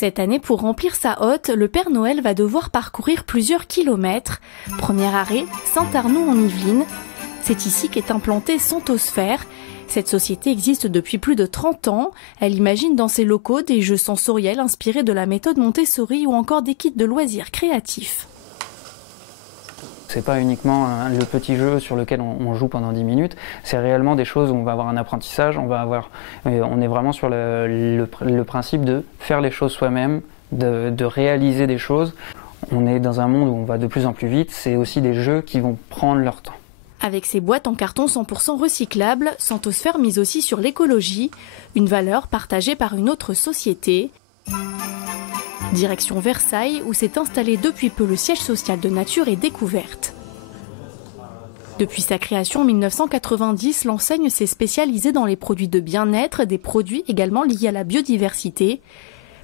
Cette année, pour remplir sa hotte, le Père Noël va devoir parcourir plusieurs kilomètres. Premier arrêt, Saint-Arnoux en Yvelines. C'est ici qu'est implantée Santosphère. Cette société existe depuis plus de 30 ans. Elle imagine dans ses locaux des jeux sensoriels inspirés de la méthode Montessori ou encore des kits de loisirs créatifs. C'est pas uniquement le petit jeu sur lequel on joue pendant 10 minutes, c'est réellement des choses où on va avoir un apprentissage, on est vraiment sur le principe de faire les choses soi-même, de réaliser des choses. On est dans un monde où on va de plus en plus vite, c'est aussi des jeux qui vont prendre leur temps. Avec ses boîtes en carton 100% recyclables, Santosphère mise aussi sur l'écologie, une valeur partagée par une autre société. Direction Versailles, où s'est installé depuis peu le siège social de Nature et Découverte. Depuis sa création en 1990, l'enseigne s'est spécialisée dans les produits de bien-être, des produits également liés à la biodiversité.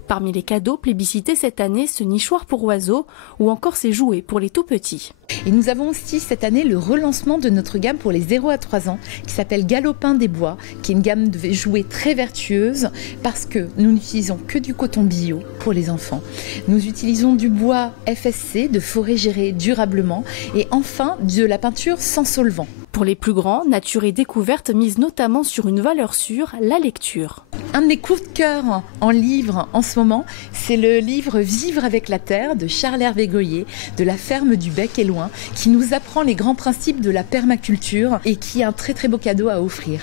Parmi les cadeaux plébiscités cette année, ce nichoir pour oiseaux ou encore ces jouets pour les tout-petits. Et nous avons aussi cette année le relancement de notre gamme pour les 0 à 3 ans qui s'appelle Galopin des Bois, qui est une gamme de jouets très vertueuse parce que nous n'utilisons que du coton bio pour les enfants. Nous utilisons du bois FSC, de forêt gérée durablement et enfin de la peinture sans solvant. Pour les plus grands, Nature et Découverte mise notamment sur une valeur sûre, la lecture. Un de mes coups de cœur en livre en ce moment, c'est le livre Vivre avec la terre de Charles-Hervé Goyer, de la ferme du Bec et Loin, qui nous apprend les grands principes de la permaculture et qui est un très très beau cadeau à offrir.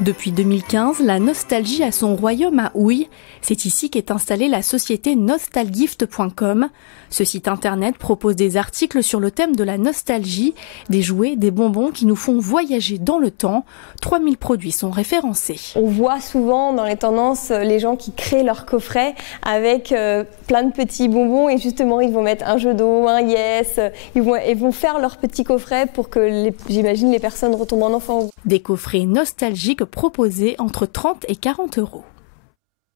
Depuis 2015, la nostalgie a son royaume à Houille. C'est ici qu'est installée la société nostalgift.com. Ce site internet propose des articles sur le thème de la nostalgie, des jouets, des bonbons qui nous font voyager dans le temps. 3000 produits sont référencés. On voit souvent dans les tendances les gens qui créent leur coffret avec plein de petits bonbons et justement ils vont mettre un jeu d'eau, un yes, ils vont faire leur petit coffret pour que j'imagine les personnes retombent en enfant. Des coffrets nostalgiques proposés entre 30 et 40 €.